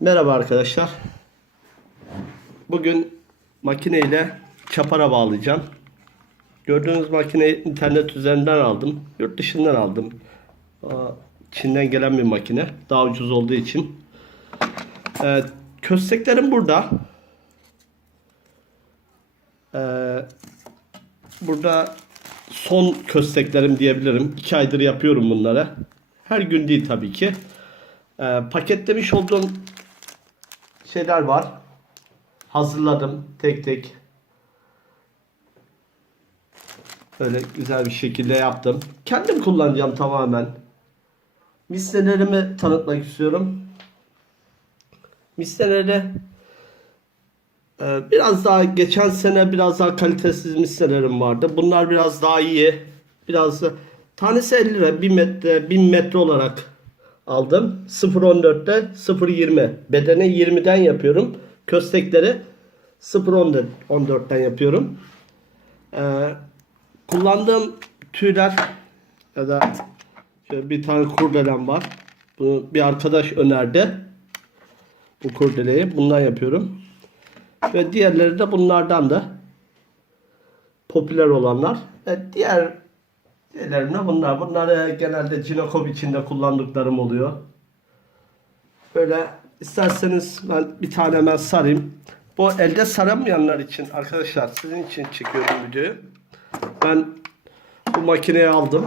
Merhaba arkadaşlar. Bugün makineyle çapara bağlayacağım. Gördüğünüz makineyi internet üzerinden aldım. Yurt dışından aldım. Çin'den gelen bir makine. Daha ucuz olduğu için. Ee, kösteklerim burada. Ee, burada son kösteklerim diyebilirim. 2 aydır yapıyorum bunları. Her gün değil tabii ki. Ee, paketlemiş olduğum şeyler var. Hazırladım tek tek. Böyle güzel bir şekilde yaptım. Kendim kullanacağım tamamen. Misnelerimi tanıtmak istiyorum. Misneleri e, biraz daha geçen sene biraz daha kalitesiz misnelerim vardı. Bunlar biraz daha iyi. Biraz da, tanesi 50 lira 1 metre 1000 metre olarak aldım. 0.14'te 0.20. Bedene 20'den yapıyorum. Köstekleri 0.14'ten yapıyorum. Ee, kullandığım tüyler ya da bir tane kurdelem var. Bunu bir arkadaş önerdi. Bu kurdeleyi bundan yapıyorum. Ve diğerleri de bunlardan da popüler olanlar. Ve diğer Diğerlerine bunlar. Bunları genelde Cinokop içinde kullandıklarım oluyor. Böyle isterseniz ben bir tane hemen sarayım. Bu elde saramayanlar için arkadaşlar sizin için çekiyorum videoyu. Ben bu makineyi aldım.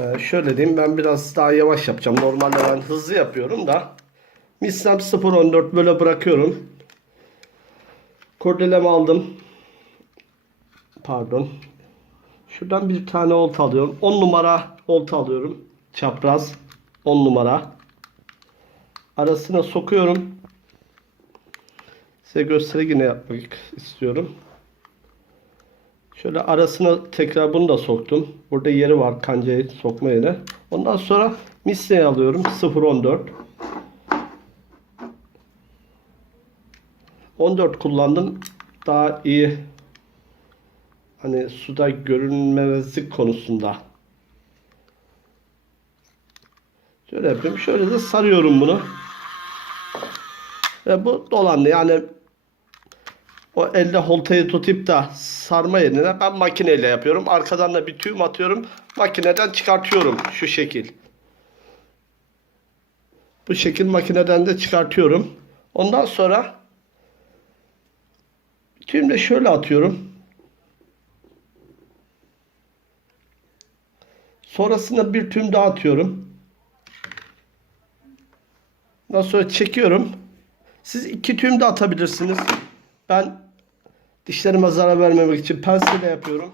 Ee, şöyle diyeyim ben biraz daha yavaş yapacağım. Normalde ben hızlı yapıyorum da. Mislam 0.14 böyle bırakıyorum. Kordelemi aldım. Pardon. Şuradan bir tane olta alıyorum. 10 numara olta alıyorum. Çapraz. 10 numara. Arasına sokuyorum. Size gösteri yine yapmak istiyorum. Şöyle arasına tekrar bunu da soktum. Burada yeri var kancayı sokma yeri. Ondan sonra misneyi alıyorum. 0.14 14 kullandım. Daha iyi hani suda görünmemezlik konusunda. Şöyle yapayım. Şöyle de sarıyorum bunu. Ve bu dolandı. Yani o elde holtayı tutup da sarma yerine ben makineyle yapıyorum. Arkadan da bir tüyüm atıyorum. Makineden çıkartıyorum şu şekil. Bu şekil makineden de çıkartıyorum. Ondan sonra tüyümü de şöyle atıyorum. Sonrasında bir tüm daha atıyorum. Ondan sonra çekiyorum. Siz iki tüm de atabilirsiniz. Ben dişlerime zarar vermemek için pensille yapıyorum.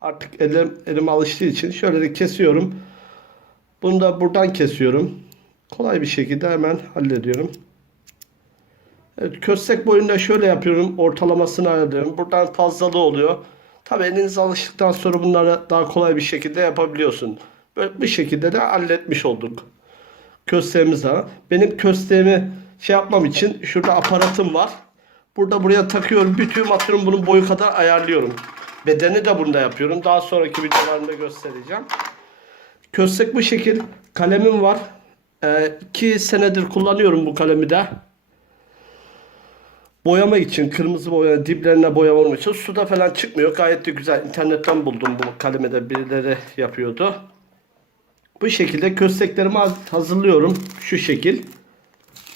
Artık elim, elim alıştığı için şöyle de kesiyorum. Bunu da buradan kesiyorum. Kolay bir şekilde hemen hallediyorum. Evet, köstek boyunda şöyle yapıyorum. Ortalamasını ayarlıyorum. Buradan fazlalığı oluyor. Tabii eliniz alıştıktan sonra bunları daha kolay bir şekilde yapabiliyorsun. Böyle bir şekilde de halletmiş olduk. Kösteğimiz var. Benim kösteğimi şey yapmam için şurada aparatım var. Burada buraya takıyorum. Bütüğüm atıyorum. Bunun boyu kadar ayarlıyorum. Bedeni de bunda yapıyorum. Daha sonraki videolarımda göstereceğim. Köstek bu şekil. Kalemim var. 2 senedir kullanıyorum bu kalemi de boyama için kırmızı boya diplerine boyama olmak için suda falan çıkmıyor. Gayet de güzel. İnternetten buldum bu kalemi birileri yapıyordu. Bu şekilde kösteklerimi hazırlıyorum. Şu şekil.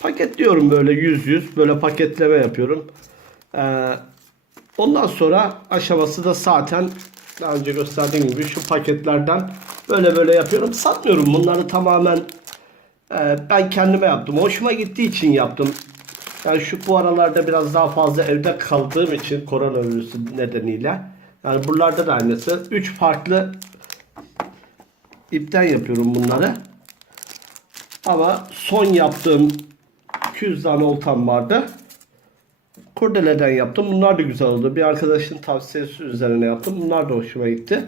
Paketliyorum böyle yüz yüz. Böyle paketleme yapıyorum. Ee, ondan sonra aşaması da zaten daha önce gösterdiğim gibi şu paketlerden böyle böyle yapıyorum. Satmıyorum bunları tamamen e, ben kendime yaptım. Hoşuma gittiği için yaptım. Yani şu bu aralarda biraz daha fazla evde kaldığım için koronavirüsü nedeniyle. Yani buralarda da aynısı. 3 farklı ipten yapıyorum bunları. Ama son yaptığım 200 tane oltam vardı. Kurdeleden yaptım. Bunlar da güzel oldu. Bir arkadaşın tavsiyesi üzerine yaptım. Bunlar da hoşuma gitti.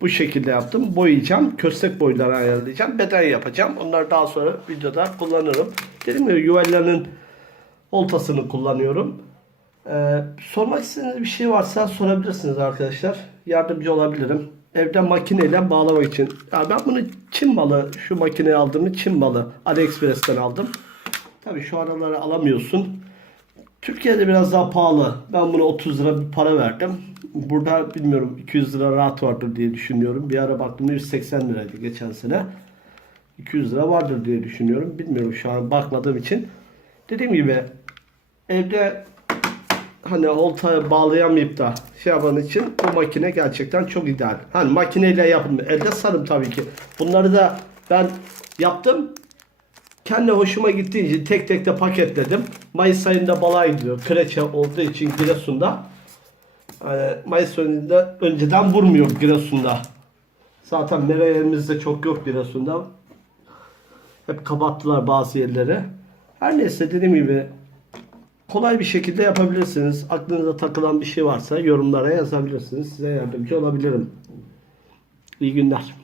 Bu şekilde yaptım. Boyayacağım. Köstek boyları ayarlayacağım. Beden yapacağım. Onları daha sonra videoda kullanırım. Dedim ya Yuvela'nın oltasını kullanıyorum. Ee, sormak istediğiniz bir şey varsa sorabilirsiniz arkadaşlar. Yardımcı olabilirim. evde makineyle bağlamak için. Ya ben bunu Çin malı, şu makineyi aldığımı Çin malı AliExpress'ten aldım. Tabii şu araları alamıyorsun. Türkiye'de biraz daha pahalı. Ben buna 30 lira bir para verdim. Burada bilmiyorum 200 lira rahat vardır diye düşünüyorum. Bir ara baktığımda 180 liraydı geçen sene. 200 lira vardır diye düşünüyorum. Bilmiyorum şu an bakmadığım için. Dediğim gibi evde hani oltaya bağlayamayıp da şey yapan için bu makine gerçekten çok ideal. Hani makineyle yapılmıyor. Elde sarım tabii ki. Bunları da ben yaptım. Kendi hoşuma gittiği için tek tek de paketledim. Mayıs ayında balığa gidiyor. Kreçe olduğu için Giresun'da. Yani Mayıs ayında önceden vurmuyor Giresun'da. Zaten meralarımız da çok yok Giresun'da. Hep kapattılar bazı yerleri. Her neyse dediğim gibi kolay bir şekilde yapabilirsiniz. Aklınıza takılan bir şey varsa yorumlara yazabilirsiniz. Size yardımcı olabilirim. İyi günler.